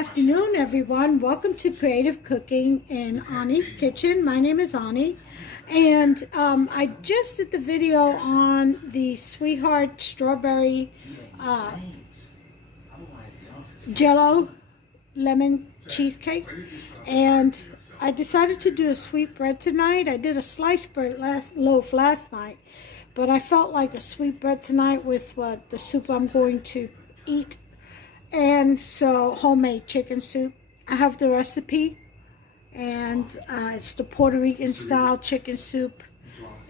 afternoon, everyone. Welcome to Creative Cooking in Ani's Kitchen. My name is Ani, and I just did the video on the Sweetheart Strawberry Jello Lemon Cheesecake, and I decided to do a sweet bread tonight. I did a sliced bread loaf last night, but I felt like a sweet bread tonight with the soup I'm going to eat. And so, homemade chicken soup. I have the recipe, and it's the Puerto Rican style chicken soup.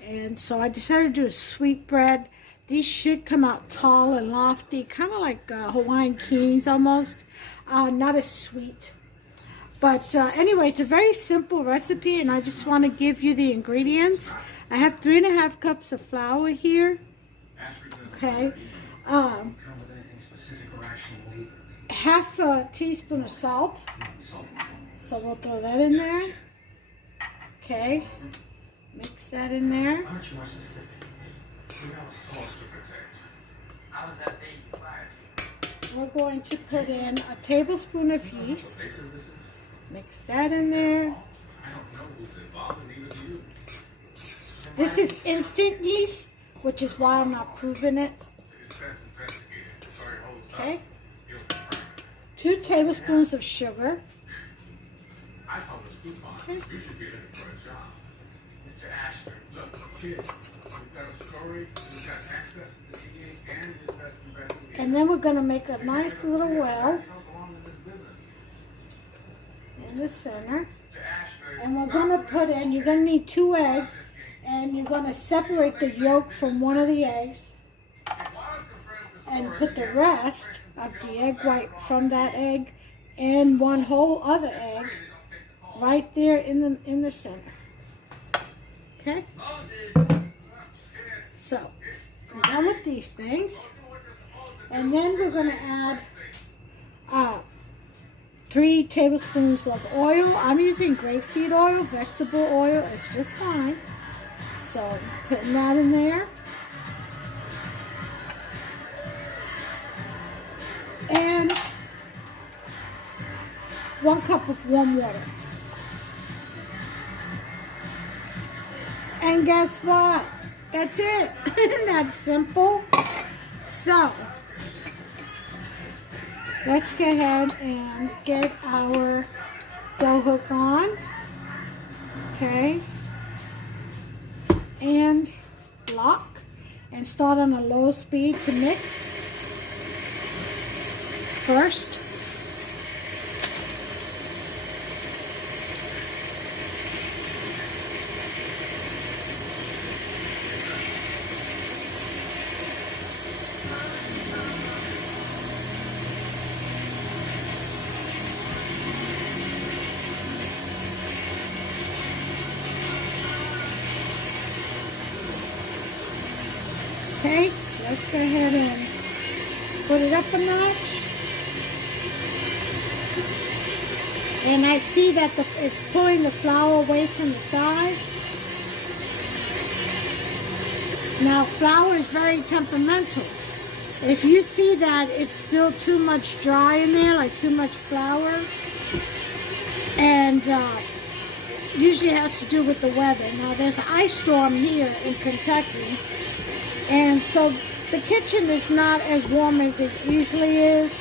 And so I decided to do a sweet bread. These should come out tall and lofty, kind of like Hawaiian Kings almost. Not as sweet. But anyway, it's a very simple recipe, and I just want to give you the ingredients. I have 3½ cups of flour here. Okay. Half a teaspoon of salt, so we'll throw that in there. Okay, mix that in there. We're going to put in a tablespoon of yeast. Mix that in there. This is instant yeast, which is why I'm not proving it. Okay. 2 tablespoons of sugar. Okay. And then we're going to make a nice little well in the center. And we're going to put in, you're going to need 2 eggs, and you're going to separate the yolk from one of the eggs and put the rest of the egg white from that egg and one whole other egg right there in the center. Okay? So, we're done with these things. And then we're going to add 3 tablespoons of oil. I'm using grapeseed oil. Vegetable oil is just fine. So, putting that in there. And 1 cup of warm water. And guess what? That's it. Isn't that simple? So, let's go ahead and get our dough hook on. Okay. And lock. And start on a low speed to mix. First, okay, let's go ahead and put it up a notch. And I see that it's pulling the flour away from the side. Now, flour is very temperamental. If you see that it's still too much dry in there, like too much flour, and usually it has to do with the weather. Now, there's an ice storm here in Kentucky, and so the kitchen is not as warm as it usually is.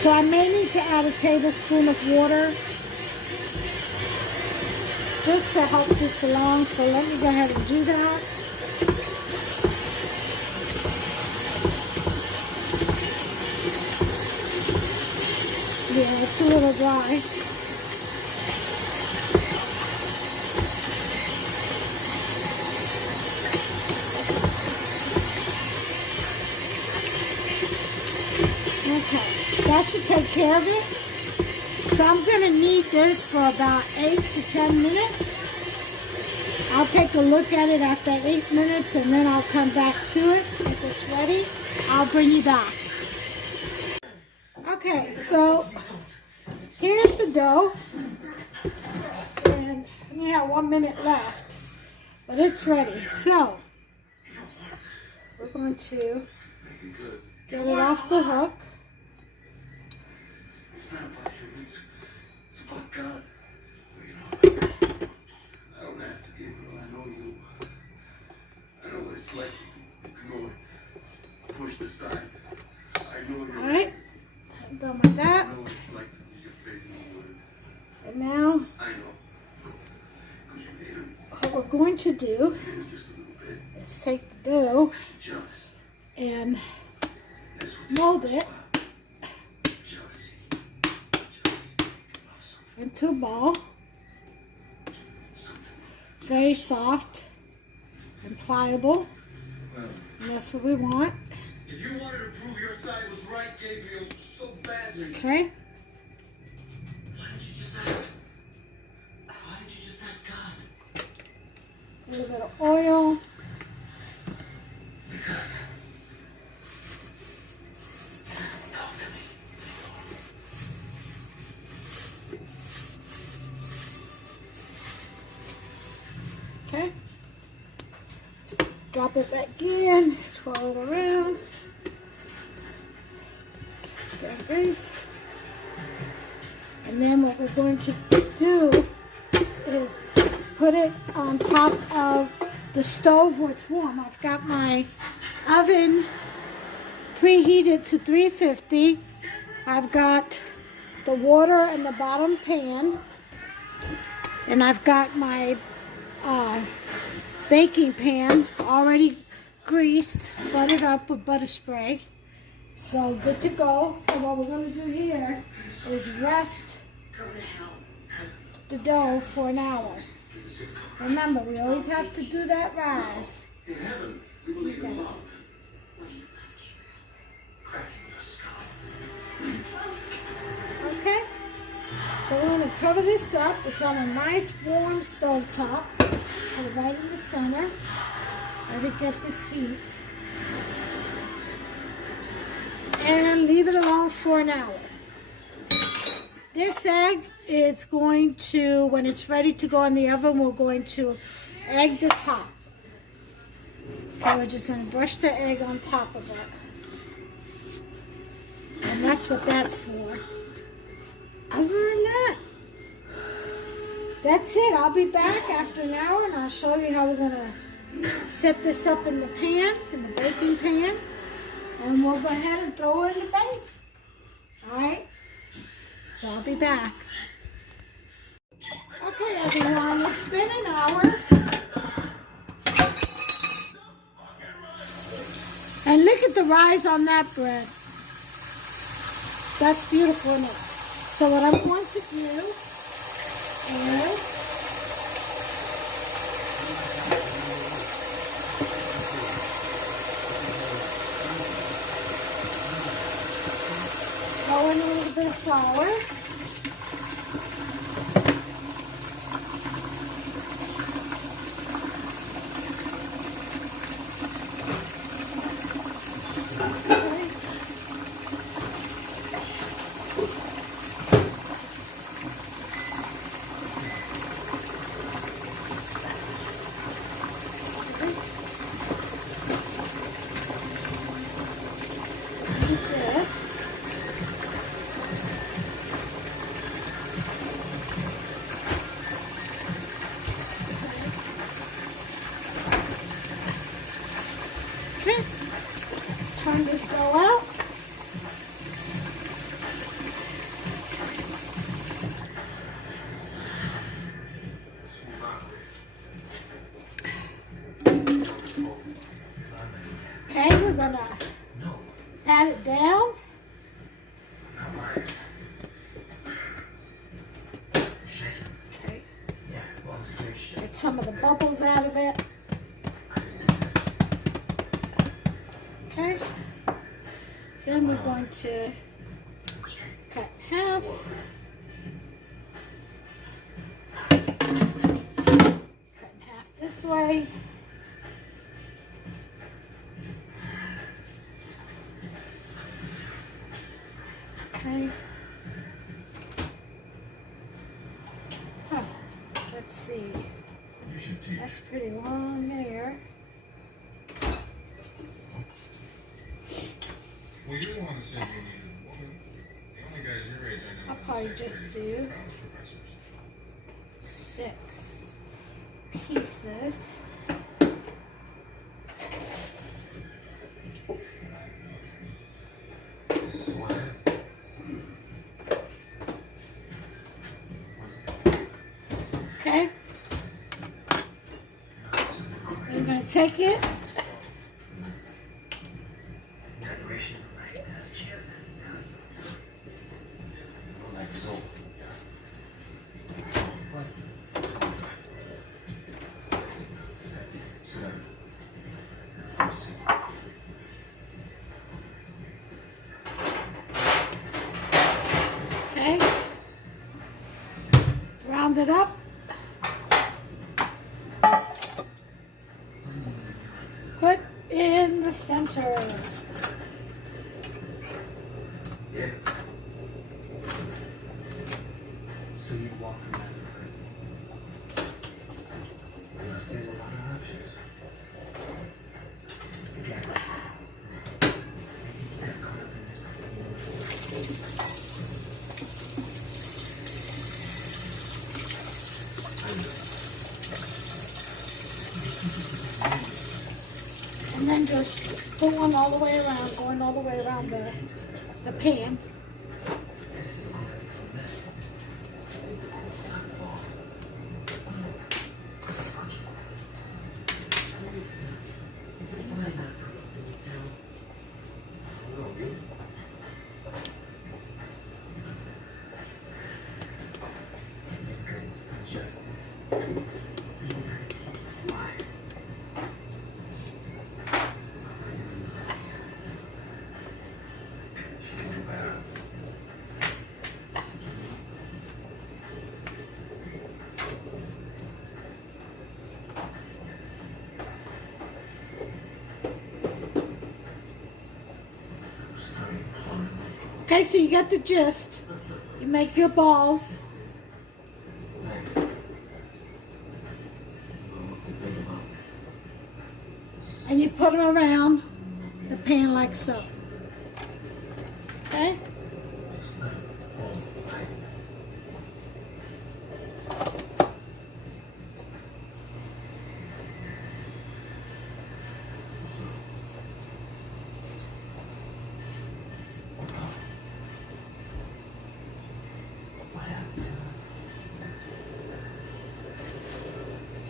So I may need to add a tablespoon of water just to help this along. So let me go ahead and do that. Yeah, it's a little dry. Okay. That should take care of it. So I'm going to knead this for about 8 to 10 minutes. I'll take a look at it after 8 minutes, and then I'll come back to it. If it's ready, I'll bring you back. Okay, so here's the dough. And we have 1 minute left, but it's ready. So we're going to get it off the hook. It's not about you. It's about God. You know, I don't have to, Gabriel. I know you. I know what it's like to be ignored, pushed aside. I know you're. All right. I'm done with that. I know what it's like to lose your faith in the word. And now, I know. Because you hated me. what we're going to do You hated just a little bit. is take the dough Jealous. and That's what mold this it was about. Jealousy. Jealousy. into a ball. Something. It's very soft and pliable, Well, and that's what we want. if you wanted to prove your side was right, Gabriel, so badly. Okay. Why didn't you just ask? Why didn't you just ask God? A little bit of oil. Because talk to me. Okay. Drop it back in. Twirl it around. Get grease. And then what we're going to do is put it on top of the stove where it's warm. I've got my oven preheated to 350. I've got the water in the bottom pan. And I've got my baking pan already greased, buttered up with butter spray. So good to go. So what we're going to do here is rest the dough for an hour. Remember, we always have to do that rise. In heaven, we believe in love. Cracking with a skull. Okay? So we're going to cover this up. It's on a nice warm stove top. Put it right in the center. Let it get this heat. And leave it alone for an hour. This egg is going to, when it's ready to go in the oven, we're going to egg the top. Okay, we're just going to brush the egg on top of it. And that's what that's for. Other than that, that's it. I'll be back after an hour and I'll show you how we're going to set this up in the pan, in the baking pan. And we'll go ahead and throw it in the bake. Alright? So I'll be back. Okay, everyone, it's been an hour. And look at the rise on that bread. That's beautiful, isn't it? So what I'm going to do is throw in a little bit of flour. Okay, turn this dough out. Okay, we're gonna pat it down. Okay, get some of the bubbles out of it. Okay, then we're going to cut in half. Cut in half this way. Okay. Huh. Let's see. That's pretty long there. Well, you're the one that said you needed a woman. The only guys your age I know probably just do 6 pieces. Okay. I'm going to take it. Okay. Round it up. Put in the center. Yeah. So you walk from that to prison. There's a lot of options. You got caught up in this. And then just put one all the way around, going all the way around the pan. Okay, so you got the gist. You make your balls. Nice. And you put them around the pan like so. Okay?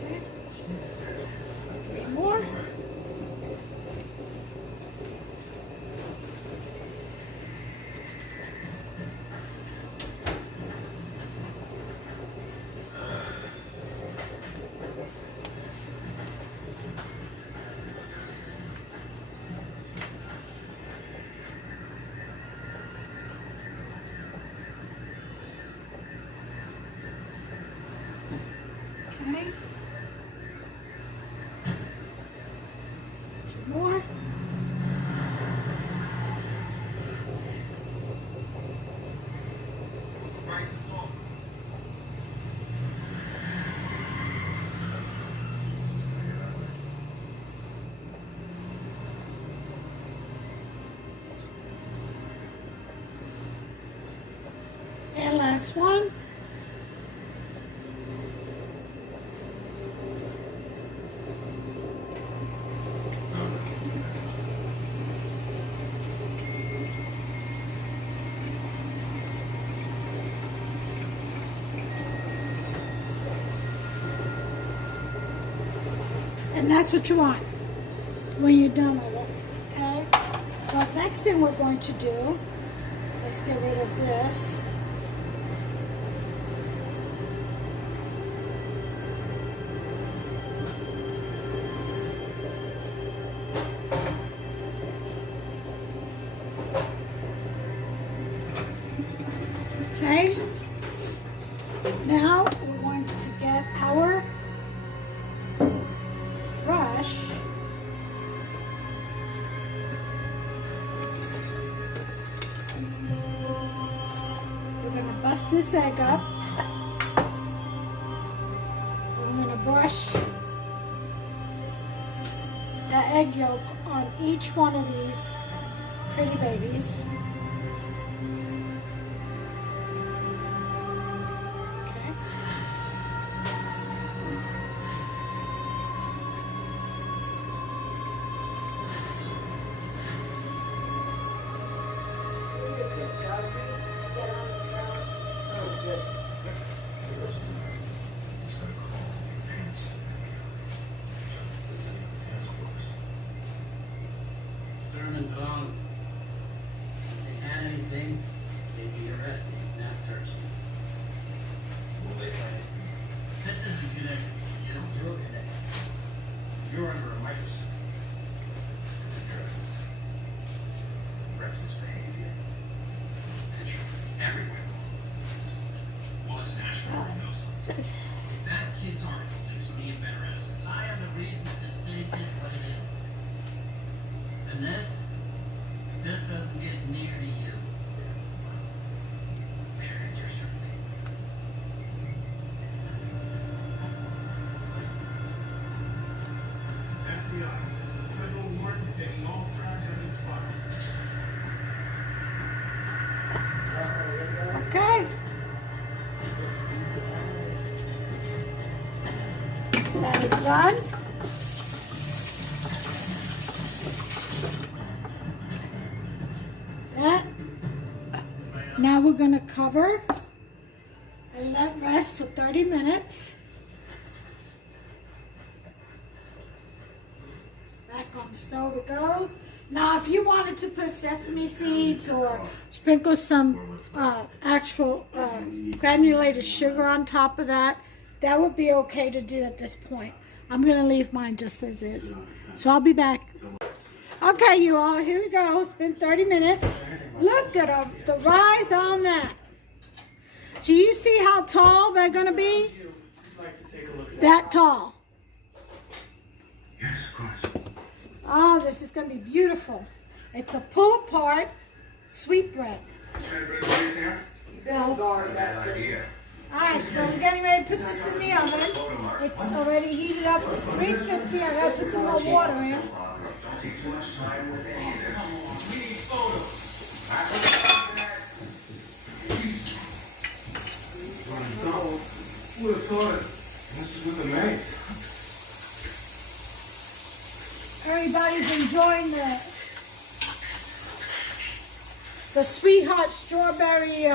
Okay. 3 more. Okay. 2 more. And last one. And that's what you want when you're done with it, okay? So next thing we're going to do, let's get rid of this. Okay, now we're going to get our brush. We're going to bust this egg up. We're going to brush the egg yolk on each one of these pretty babies. That kid's article makes me embarrassed. I have a reason to say just what it is. And this doesn't get near to you. FBI, this is a federal warrant detaining all prior evidence filed. Okay. That is done. That. Now we're going to cover and let rest for 30 minutes. Back on the stove it goes. Now, if you wanted to put sesame seeds or sprinkle some actual granulated sugar on top of that, that would be okay to do at this point. I'm going to leave mine just as is. So I'll be back. Okay, you all, here we go. It's been 30 minutes. Look at the rise on that. Do you see how tall they're going to be? That tall. Yes, of course. Oh, this is going to be beautiful. It's a pull-apart sweetbread. No. Bad idea. All right, so I'm getting ready to put this in the oven. It's already heated up to 350. I got to put some more water in. Don't take too much time with any of this. We need photos. Who would have thought it? This is with the maid. Everybody's enjoying the Sweetheart strawberry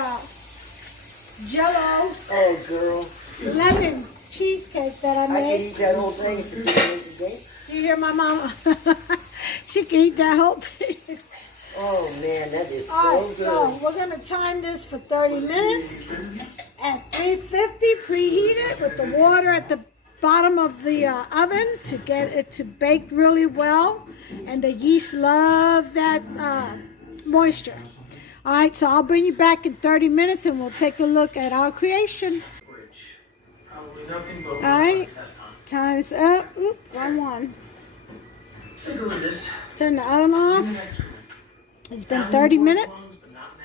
Jell-O Oh, girl. lemon cheesecake that I I can made. eat that whole thing if you do it today. Do you hear my mama? She can eat that whole thing. Oh, man, that is All so right, good. so we're going to time this for 30 minutes at 350, preheated with the water at the bottom of the oven to get it to bake really well. And the yeast love that moisture. All right, so I'll bring you back in 30 minutes and we'll take a look at our creation. Probably nothing but All right, test on. time's up. Oop, wrong one. Take a look at this. Turn the oven off. It's been 30 minutes.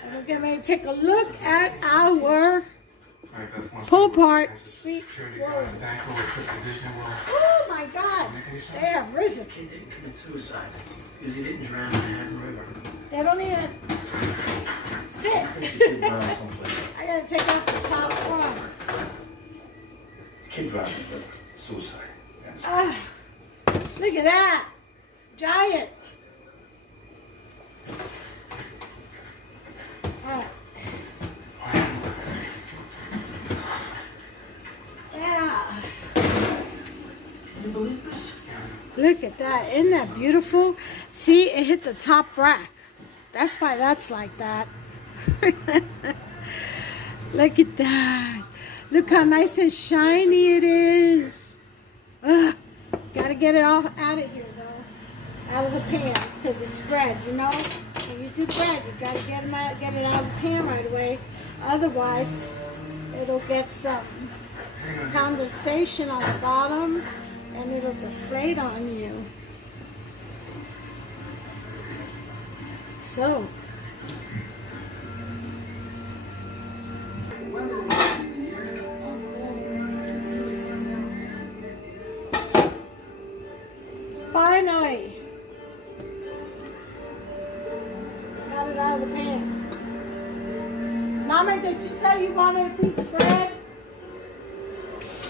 And we're getting ready to take a look at our pull apart sweet rolls. Oh my God, they have risen. He didn't commit suicide because he didn't drown in the Manhattan River. They don't even fit. Kid drowned someplace. I gotta take off the top one. Kid drowned, but suicide. Yes. Look at that. Giants. All right. Yeah. Can you believe this? Look at that. Isn't that beautiful? See, it hit the top rack. That's why that's like that. Look at that. Look how nice and shiny it is. Ugh. Gotta get it all out of here, though. Out of the pan, because it's bread, you know? When you do bread, you gotta get it out of the pan right away. Otherwise, it'll get some condensation on the bottom, and it'll deflate on you. So, finally, got it out of the pan. Mama, did you say you wanted a piece of bread?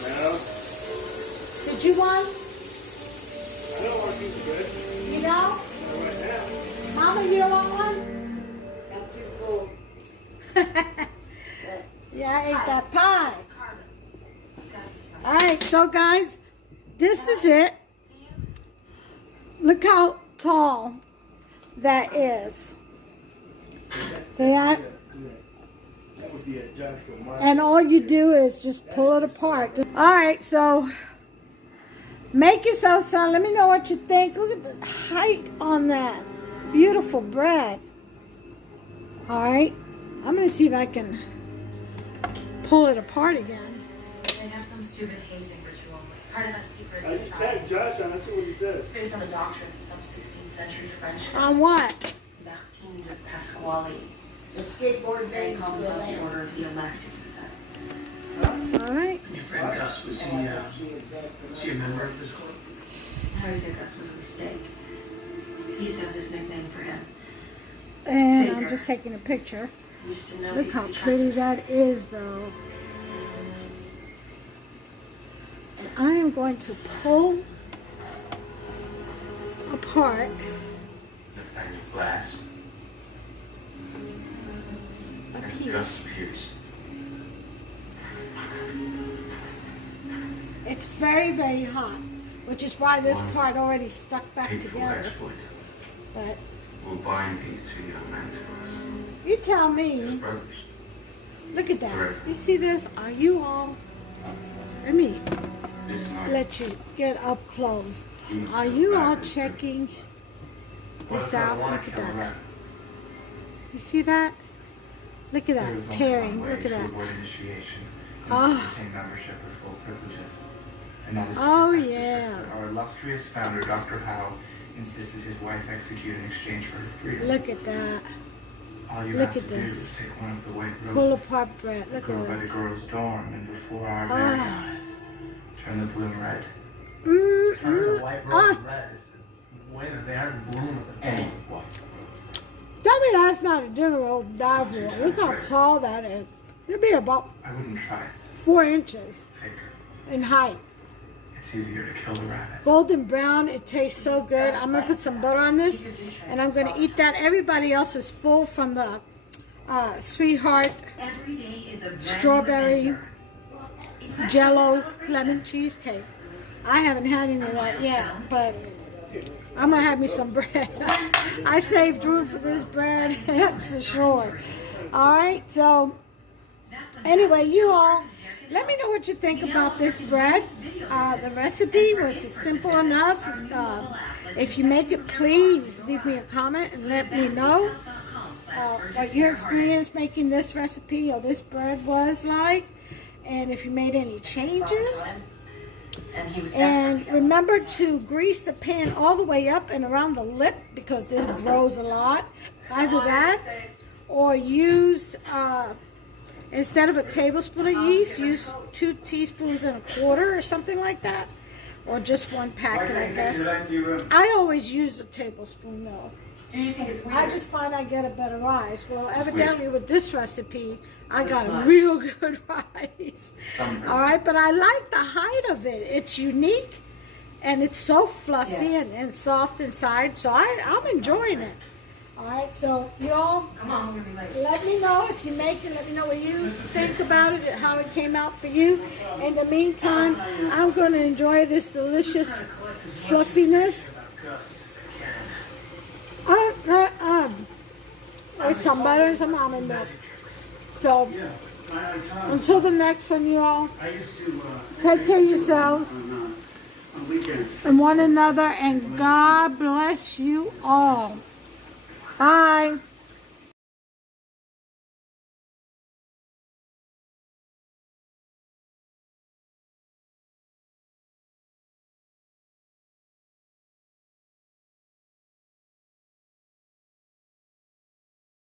No, Did you want? I don't want to eat the bread. You know? Not right now. Mama, you don't want one? I'm too full. Yeah, I ate that pie. Alright, so guys, this is it. Look how tall that is. See that? That would be a Joshua Martin. And all you do is just pull it apart. Alright, so make yourself some. Let me know what you think. Look at the height on that. Beautiful bread. Alright, I'm going to see if I can pull it apart again. They have some stupid hazing ritual, part of a secret I just society. tagged Josh on. Let's see what he says. It's based on the doctrines of some 16th century French On what? Martin de Pasquale. The skateboard They bang call to the themselves the land. Order of the Elect. All right. Your friend Gus, was he a member of this club? Harry said Gus was a mistake. He used to have this nickname for him. And I'm just taking a picture. He used to know Look he how could be pretty trusted. that is, though. And I am going to pull apart The tiny glass a and Gus piece. Pierce. It's very, very hot, which is why this part already stuck back Hateful together. exploit But will bind these two young men to us you tell as me, brothers. look at that. You see this? Are you all, let me This night, let you get up close. we Are still you have all this checking What this if I out? wanna Look at kill that. Red? You see that? Look at There that, is only tearing. one way Look at to that. avoid initiation and Ah. to obtain membership with full privileges. And that is to Oh, protect the yeah. victor. Our illustrious founder, Dr. Howe, insisted his wife execute in exchange for her freedom. Look at that. All you look have at to do this. is take one of the white Pull roses, apart Brett. Look grow by at the this. girl's dorm, and before our very Ah. eyes, turn the bloom red. Turn the white rose Ah. red. It's winter. They aren't blooming. Any white rose. Tell me that's not a general die for. Look how tall that is. It'd be about I wouldn't try it. 4 inches Faker. in height. It's easier to kill the rabbit. Golden brown. It tastes so good. I'm gonna put some butter on this, and I'm gonna eat that. Everybody else is full from the Sweetheart Every day is a brand new strawberry adventure. Jello lemon cheesecake. I haven't had any of that yet, but I'm gonna have me some bread. I saved room for this bread, that's for sure. All right, so anyway, you all, let me know what you think about this bread. The recipe was simple enough. If you make it, please leave me a comment and let me know what your experience making this recipe or this bread was like, and if you made any changes. And he was And desperate to get remember to grease the pan all the way up and around the lip because this grows a lot. Either that or use, instead of a tablespoon of yeast, use 2 teaspoons and a quarter or something like that. Or just 1 packet, I guess. I always use a tablespoon though. Do you think it's weird? I just find I get a better rice. Well, evidently with this recipe, I got a one. real good rice. All right, but I like the height of it. It's unique, and it's so fluffy Yes. and soft inside, so I'm enjoying it. All right, so y'all, Come on, we're gonna be late. let me know if you make it. Let me know what you think about it, how it came out for you. In the meantime, I'm going to enjoy this delicious fluffiness. With some butter and some almond milk. So, until the next one, you all, I used to take care of yourselves on weekends. and one another, and God bless you all.